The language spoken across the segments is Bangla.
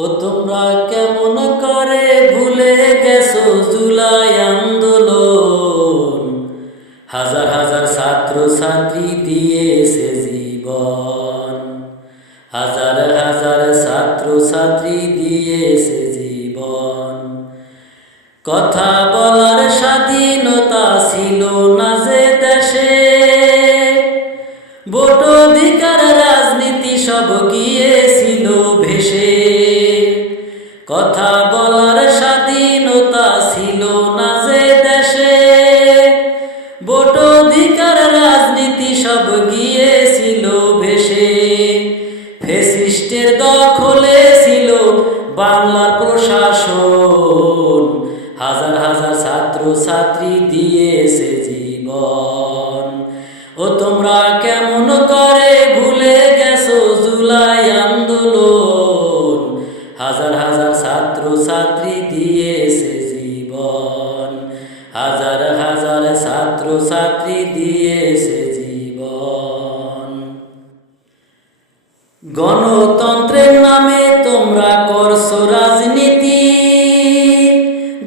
ও তোমরা কেমন করে ভুলে গেছো জুলাই আন্দোলন। হাজার হাজার ছাত্র ছাত্রী দিয়েছে জীবন, হাজার হাজার ছাত্র ছাত্রী দিয়েছে জীবন। কথা বলার স্বাধীনতা ছিল না যে দেশে, ভোট অধিকার রাজনীতি সব গিয়েছিল ভেসে। কথা বলার স্বাধীনতা ছিল না যে দেশে, ভোট অধিকার রাজনীতি সব গিয়েছিল ভেসে। ফ্যাসিস্টের দখলে ছিল বাংলার প্রশাসন, হাজার হাজার ছাত্র ছাত্রী দিয়েছে জীবন। ও তোমরা কেমন করে ভুলে গেছো জুলাই আন্দোলন, হাজার হাজার ছাত্র ছাত্রী দিয়েছে জীবন, হাজার হাজার ছাত্র ছাত্রী দিয়েছে জীবন। গণতন্ত্রের নামে তোমরা করছো রাজনীতি,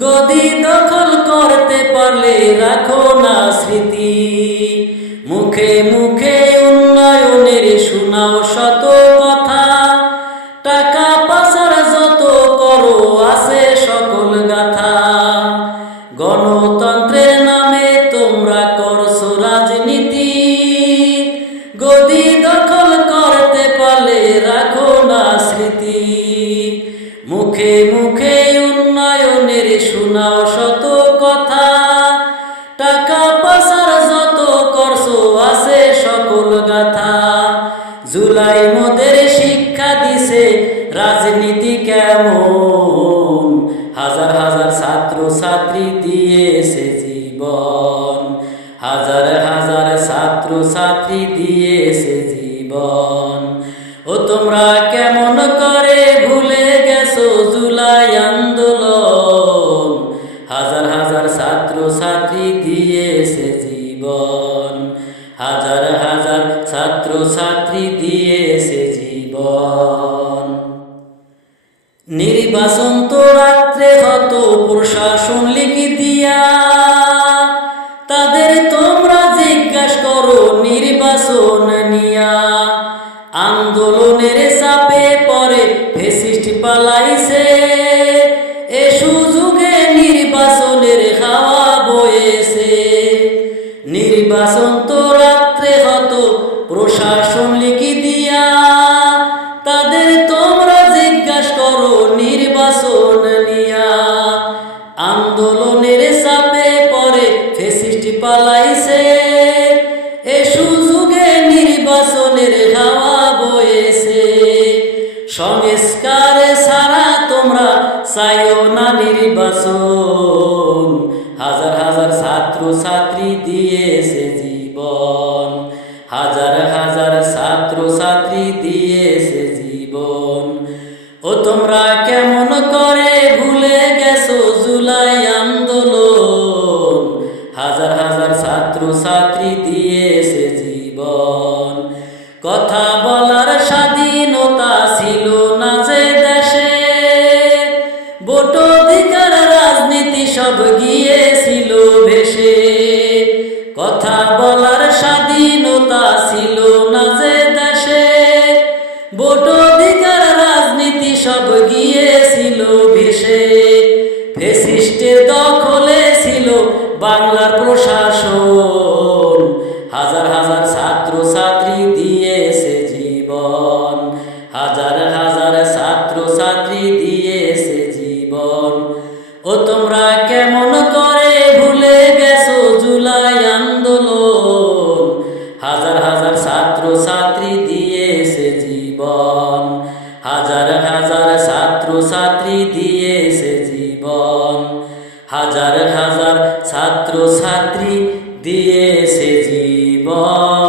গদি দখল করতে পারলে রাখো না স্মৃতি। মুখে মুখে উন্নয়নের শোনাও শত কথা, টাকা পাচার যত করো আছে সকল গাথা। গণতন্ত্রের নামে তোমরা করছো রাজনীতি, গদি দখল করতে পারলে রাখো না স্মৃতি। মুখে মুখে উন্নয়নের শোনাও শত কথা, টাকা পাচার যত করছো আছে সকল গাথা। জুলাই মোদের শিক্ষা দিছে রাজনীতি কেমন, হাজার হাজার ছাত্র ছাত্রী দিয়েছে জীবন, হাজার হাজার ছাত্র ছাত্রী দিয়েছে জীবন। ও তোমরা কেমন করে ভুলে গেছো জুলাই আন্দোলন, হাজার হাজার ছাত্র ছাত্রী দিয়েছে জীবন, হাজার হাজার ছাত্র ছাত্রী দিয়েছে জীবন। নির্বাচন তো রাত্রে হতো প্রশাসন লিখি দিয়া, তাদের তোমরা জিজ্ঞাসা করো নির্বাচন নিয়া। আন্দোলনের চাপে পরে ফ্যাসিস্ট পালাইছে, এ সুযোগে নির্বাচনের হাওয়া বয়েছে। নির্বাচন তো রাত্রে হতো প্রশাসন লিখি দিয়া, তাদের তোমরা জিজ্ঞাসা করো নির্বাচন নিয়া। আন্দোলনের চাপে পরে ফ্যাসিস্ট পালাইছে, এ সুযোগে নির্বাচনের হাওয়া বয়েছে। সংস্কার ছাড়া তোমরা চাইও না নির্বাচন, হাজার হাজার ছাত্র ছাত্রী দিয়েছে জীবন, হাজার হাজার ছাত্র ছাত্রী দিয়েছে জীবন। ও তোমরা কেমন করে ভুলে গেছো জুলাই আন্দোলন, হাজার হাজার ছাত্র ছাত্রী দিয়েছে জীবন। কথা বলার স্বাধীনতা ছিল না যে দেশে, ভোট অধিকার রাজনীতি সব গিয়েছিল ভেসে। কথা বলার স্বাধীনতা ছিল না যে দেশে, ভোট অধিকার রাজনীতি সব গিয়েছিল ভেসে। ফ্যাসিস্টের দখলে ছিল বাংলার প্রশাসন, হাজার হাজার ছাত্র ছাত্রী দিয়েছে জীবন, হাজার হাজার ছাত্র ছাত্রী দিয়েছে জীবন। ও তোমরা কেমন করে ভুলে গেছো জুলাই আন্দোলন, হাজার হাজার ছাত্র ছাত্রী দিয়েছে জীবন, হাজার হাজার ছাত্র ছাত্রী দিয়েছে জীবন, হাজার হাজার ছাত্র ছাত্রী দিয়েছে জীবন।